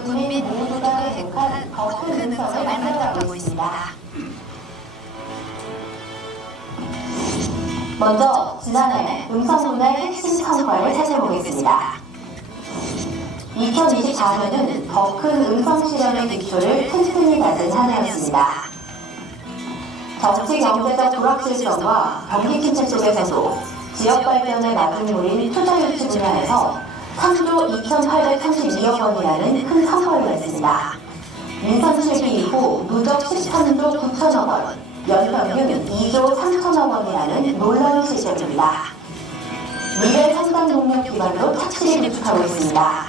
국민 모두가 행복한 더 큰 음성을 만들어가고 있습니다. 먼저 지난해 음성군의 핵심 성과를 살펴보겠습니다. 2024년은 더 큰 음성 실현의 기초를 튼튼히 다진 한 해였습니다. 정치 경제적 불확실성과 경기 침체 속에서도 지역 발전의 마중물인 투자 유치 분야에서 3조 2,832억 원이라는 큰 성과를 냈습니다. 민선 실기 이후 누적 13조 9천억 원, 연평균 2조 3천억 원이라는 놀라운 실적입니다. 미래 성장 동력 기반도 착실히 구축하고 있습니다.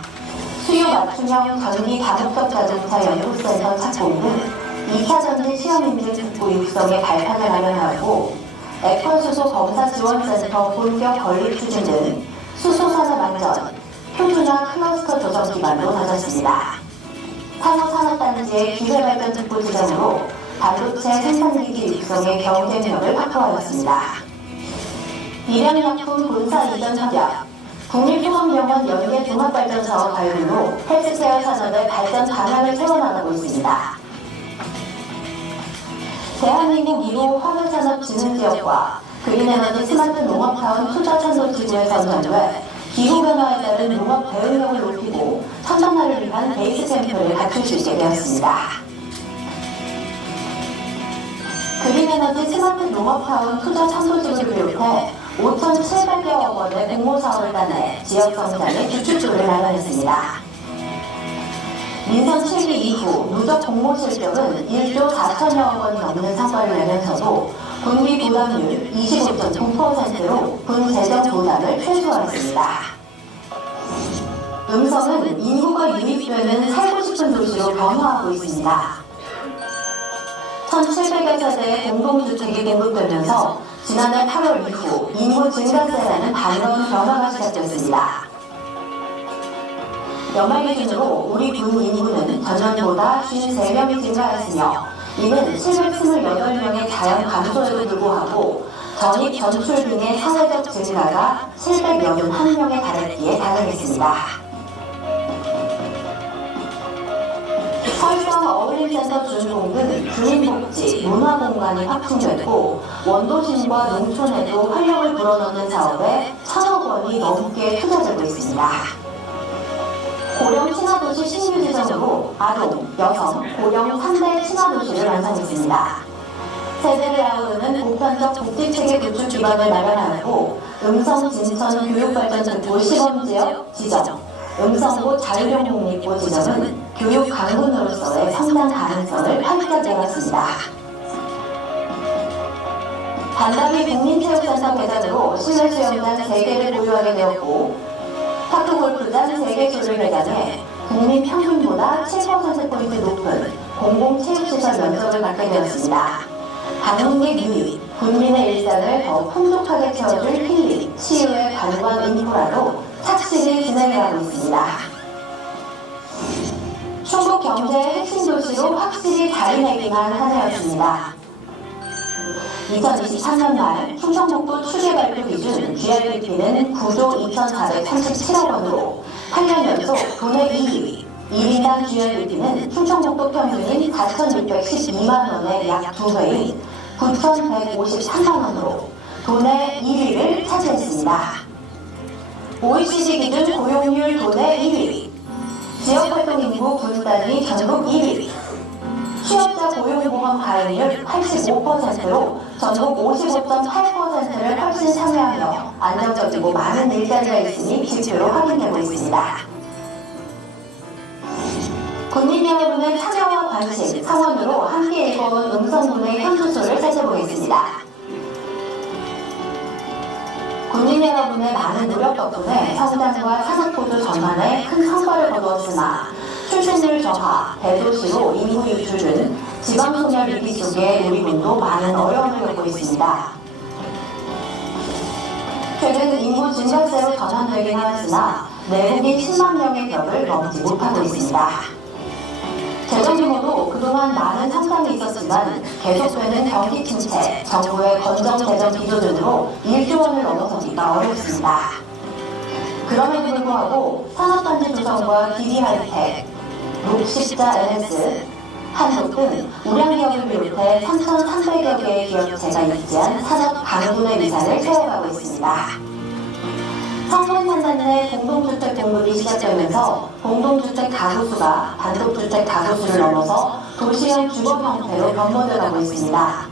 수요 맞춤형 전기 다목적 자동차 연구센터 착공은 2차 전지 시험 인증 국보 육성의 발판을 마련하고 에컬수소 검사 지원센터 본격 건립 추진 등 수소산업 안전, 표준화 클러스터 조성 기반도 다졌습니다. 산업단지의 기회발전 특보 지정으로 반도체 생산기기 육성의 경쟁력을 확보하였습니다. 일양약품 본사 이전 협약, 국립종합병원 연계 종합발전사업 관련으로 헬스케어 산업의 발전 방향을 세워나가고 있습니다. 대한민국 2호 화물산업진흥지역과 그린에너지 스마트 농업타운 투자찬도지구에 선정돼 기후변화에 따른 농업 대응력을 높이고 첨단화를 위한 베이스 캠프를 갖출 수 있게 되었습니다. 그린에너지 스마트 농업타운 투자찬도지구를 비롯해 5,700여억 원의 공모사업을 따내 지역 성장의 주축조를 마련했습니다. 민선 7기 이후 누적 공모 실적은 1조 4천여억 원이 넘는 성과를 내면서도 군비 부담률 25.9%로 군 재정 부담을 최소화했습니다. 음성은 인구가 유입되는 살고 싶은 도시로 변화하고 있습니다. 1,700여 세대의 공동주택이 공급되면서 지난해 8월 이후 인구 증가세라는 반가운 변화가 시작됐습니다. 연말 기준으로 우리 군 인구는 전년보다 53명이 증가했으며 이는 728명의 자연 감소에도 불구하고 전입, 전출 등의 사회적 증가가 781명에 달했기에 가능했습니다. 설성 어울림센터 준공 등 주민복지, 문화공간이 확충됐고 원도심과 농촌에도 활력을 불어넣는 사업에 1,000억 원이 넘게 투자되고 있습니다. 고령 친화도시 신규 지정으로 아동, 여성, 고령 3대 친화도시를 완성했습니다. 세대를 아우르는 보편적 복지체계 구축 기반을 마련하고 음성 진천 교육발전특구 시범지역 지정, 음성고 자율용 공립고 지정은 교육 강군으로서의 성장 가능성을 활짝 열었습니다. 반다비 국민체육센터 개장으로 실내 수영장 3개를 보유하게 되었고 파크골프장 3개소를 개장해 국민 평균보다 7%포인트 높은 공공체육시설 면적을 갖게 되었습니다. 방문객 유입, 국민의 일상을 더 풍족하게 채워줄 힐링, 치유의 관광 인프라로 착실히 진행해가고 있습니다. 충북 경제의 핵심 도시로 확실히 자리매김한 한 해였습니다. 2023년 말 충청북도 추계 발표 기준 GRBP는 9조 2,437억 원으로 8년 연속 도내 2위, 1인당 GRBP는 충청북도 평균인 4,612만 원의 약 2배인 9,153만 원으로 도내 1위를 차지했습니다. OECD 기준 고용률 도내 1위, 지역활동인구 군 단위 전국 1위, 취업자 고용보험 가입률 85%로 전국 55.8%를 훨씬 상회하며 안정적이고 많은 일자리가 있으니 지표로 확인되고 있습니다. 국민 여러분의 참여와 관심, 성원으로 함께 읽어온 음성군의 현주소를 살펴보겠습니다. 국민 여러분의 많은 노력 덕분에 성장과 산업구조 전반에 큰 성과를 거두었으나 출생률 저하, 대도시로 인구 유출 등 지방소멸 위기 속에 우리 군도 많은 어려움을 겪고 있습니다. 최근 인구 증가세로 전환되긴 하였으나 내국인 10만 명의 벽을 넘지 못하고 있습니다. 재정 규모도 그동안 많은 성장이 있었지만 계속되는 경기 침체, 정부의 건정 재정 기조 등으로 1조 원을 넘어서기가 어렵습니다. 그럼에도 불구하고 산업단지 조성과 기디 하이텍, 녹십자 NS, 한국 등 우량기업을 비롯해 3,300여 개의 기업체가 입지한 산업 강군의 위상을 세워가고 있습니다. 성동 산단 내 공동주택 공급이 시작되면서 공동주택 가구수가 단독주택 가구수를 넘어서 도시형 주거 형태로 변모되어가고 있습니다.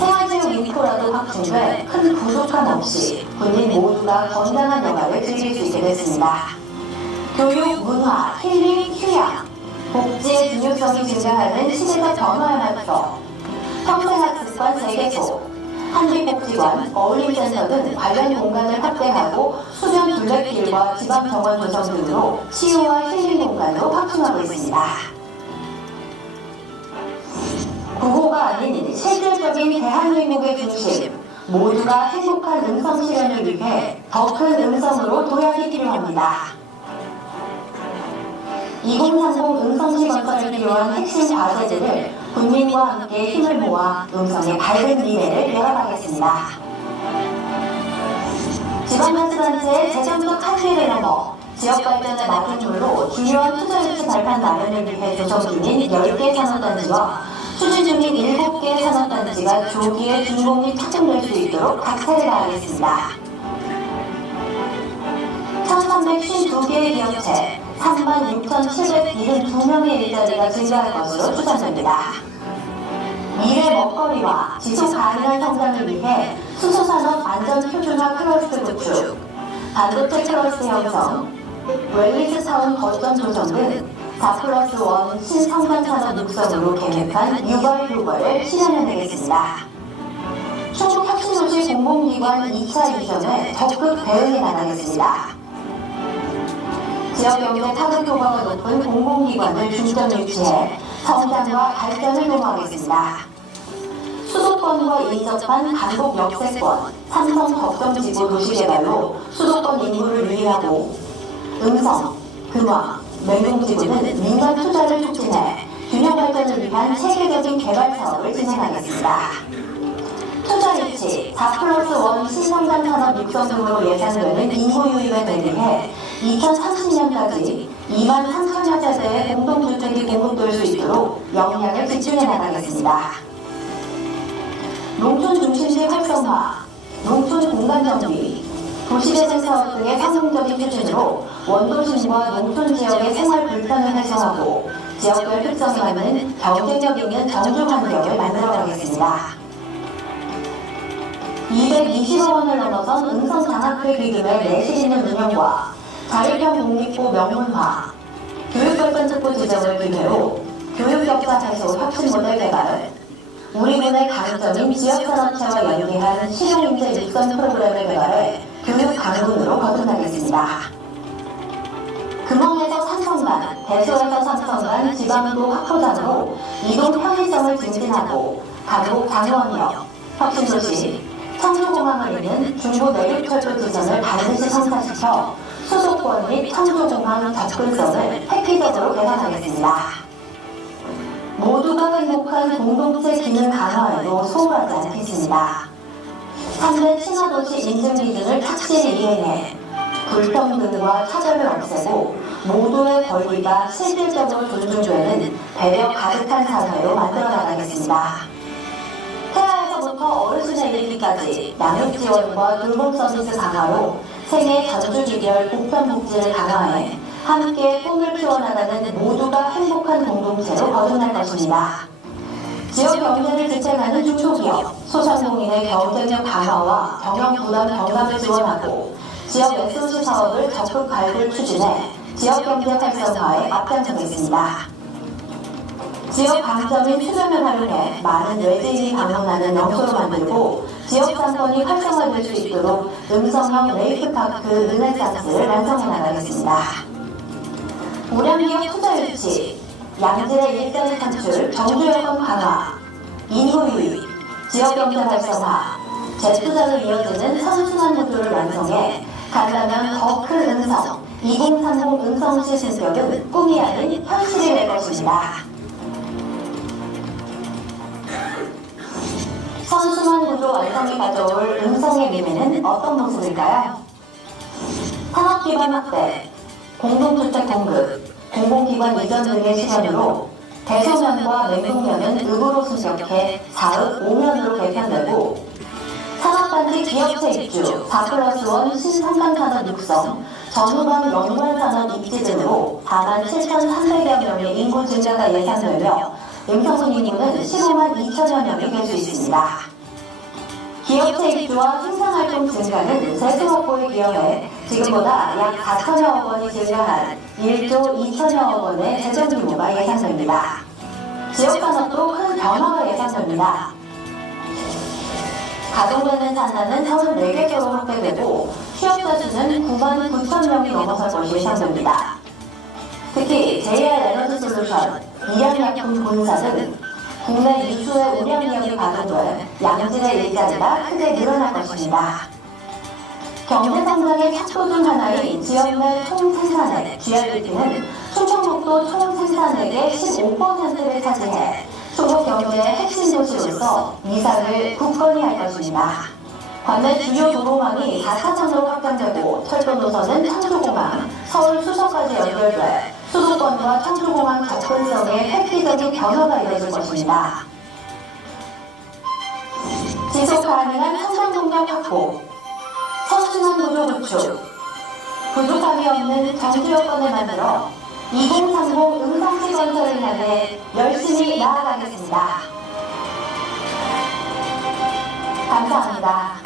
생활체육 인프라도 확충돼 큰 부족함 없이 국민 모두가 건강한 여가를 즐길 수 있게 됐습니다. 교육, 문화, 힐링, 휴양, 복지의 중요성이 증가하는 시대적 변화에 맞춰 평생학습관 재개소, 한빛복지관, 어울림센터 등 관련 공간을 확대하고 수면 둘레길과 지방정원 조성 등으로 치유와 힐링 공간으로 확충하고 있습니다. 구호가 아닌 실질적인 대한민국의 중심, 모두가 행복한 음성 실현을 위해 더 큰 음성으로 도약이 필요합니다. 2030 음성시 건설에 필요한 핵심 과제들을 국민과 함께 힘을 모아 음성의 밝은 미래를 열어가겠습니다. 지방자치단체의 재정적 한계를 넘어 지역발전의 마중물로 중요한 투자유치 발판 마련을 위해 조성 중인 10개 산업단지와 추진 중인 7개 산업단지가 조기에 준공이 착정될 수 있도록 각세를 다하겠습니다. 1,352개의 기업체, 36,772명의 일자리가 증가할 것으로 추산됩니다. 미래 먹거리와 지속 가능한 성장을 위해 수소산업 안전표준화 클러스터 구축, 반도체 클러스터 형성, 웰리스타운 거점 조정 등 4+1 신성장산업 육성으로 계획한 유걸 실현해내겠습니다. 총혁신도시 공공기관 2차 이전에 적극 대응해 나가겠습니다. 지역경제 타격 효과가 높은 공공기관을 중점 유치해 성장과 발전을 도모하겠습니다. 수도권과 인접한 강북 역세권, 삼성 덕정지구 도시개발로 수도권 인구를 유인하고 음성, 금화, 맹동지구는 민간 투자를 촉진해 균형 발전을 위한 체계적인 개발 사업을 진행하겠습니다. 투자 유치, 4+1 신성장 산업 육성 등으로 예상되는 인구 유입에 대비해 2030년까지 2만 3천여 세대의 공동주택이 공급될 수 있도록 역량을 집중해 나가겠습니다. 농촌 중심지 활성화, 농촌 공간 정비, 도시재생 사업 등의 성공적인 추진으로 원도심과 농촌 지역의 생활 불편을 해소하고 지역별 특성에 맞는 경쟁력 있는 정주 환경을 만들어가겠습니다. 220억 원을 넘어선 음성 장학회 기금의 내실 있는 운영과 자립형 독립고 명문화, 교육발전특보 지정을 기회로 교육격차 해소 혁신 모델 개발, 우리군의 강점인 지역산업체와 연계한 실용인재 육성 프로그램을 개발해 교육 강군으로 거듭나겠습니다. 금홍에서 삼성간, 대소에서 삼성간 지방도 확보단으로 이동 편의성을 증진하고 강북 장원역, 혁신도시, 청주공항을 잇는 중부 내륙철도 지선을 반드시 성사시켜 수도권 및 청주공항 접근성을 획기적으로 개선하겠습니다. 모두가 행복한 공동체 기능 강화에도 소홀하지 않겠습니다. 3대 친화도시 인증 기준을 착실히 이행해 불평등과 차별을 없애고 모두의 권리가 실질적으로 존중되는 배려 가득한 사회로 만들어 나가겠습니다. 태아에서부터 어르신에 이르기까지 양육 지원과 돌봄 서비스 강화로 생애 전주기별 보편복지를 강화해 함께 꿈을 키워나가는 모두가 행복한 공동체로 거듭날 것입니다. 지역 경제를 지탱하는 중소기업, 소상공인의 경쟁력 강화와 경영 부담 경감을 지원하고 지역 SOC 사업을 적극 발굴 추진해 지역 경제 활성화에 앞장서겠습니다. 지역 강점인 수변을 활용해 많은 외지인이 방문하는 명소로 만들고 지역 상권이 활성화될 수 있도록 음성형 레이크파크 르네상스를 완성해 나가겠습니다. 우량기업 투자 유치, 양질의 일자리 창출, 정주여건 강화, 인구 유입, 지역 경제 활성화, 재투자로 이어지는 선순환 구조를 완성해 간다면 더 큰 음성, 2030 음성시 승격은 꿈이 아닌 현실이 될 것입니다. 선순환 구조 완성이 가져올 음성의 미래는 어떤 모습일까요? 산업 기반 확대, 공동주택 공급, 공공기관 이전 등의 실현으로 대소면과 맹동면은 읍으로 승격해 4읍 5면으로 개편되고 산업단지 기업체 입주, 4+1 신상간산업 육성, 전후방 연결산업 입지 등으로 47,300여 명의 인구 증가가 예상되며 임성군 인구는 15만 2천여 명이 될 수 있습니다. 기업체 입주와 생산활동 증가는 세수 확보에 기여해 지금보다 약 4천여억 원이 증가한 1조 2천여억 원의 재정 규모가 예상됩니다. 지역산업도 큰 변화가 예상됩니다. 가동되는 산하는 34개소로 확대되고 취업자 수는 9만 9천 명이 넘어설 것이 예상됩니다. 특히 JR에너지솔루션, 일양약품 본사 등 국내 유수의 우량기업이 가동돼 양질의 일자리가 크게 늘어날 것입니다. 경제성장의 척도 중 하나인 지역 내 총생산액 GRBP는 충청북도 총생산액의 15%를 차지해 충북 경제의 핵심 도시로서 위상을 굳건히 할 것입니다. 관내 주요 도로망이 4차선으로 확장되고 철도 노선은 청주공항, 서울 수서까지 연결돼 수도권과 청주공항 접근성에 획기적인 변화가 이뤄질 것입니다. 지속 가능한 성장 동력 확보, 선순환 구조 구축, 부족함이 없는 정주 여건을 만들어 2030 음성시 건설을 향해 열심히 나아가겠습니다. 감사합니다.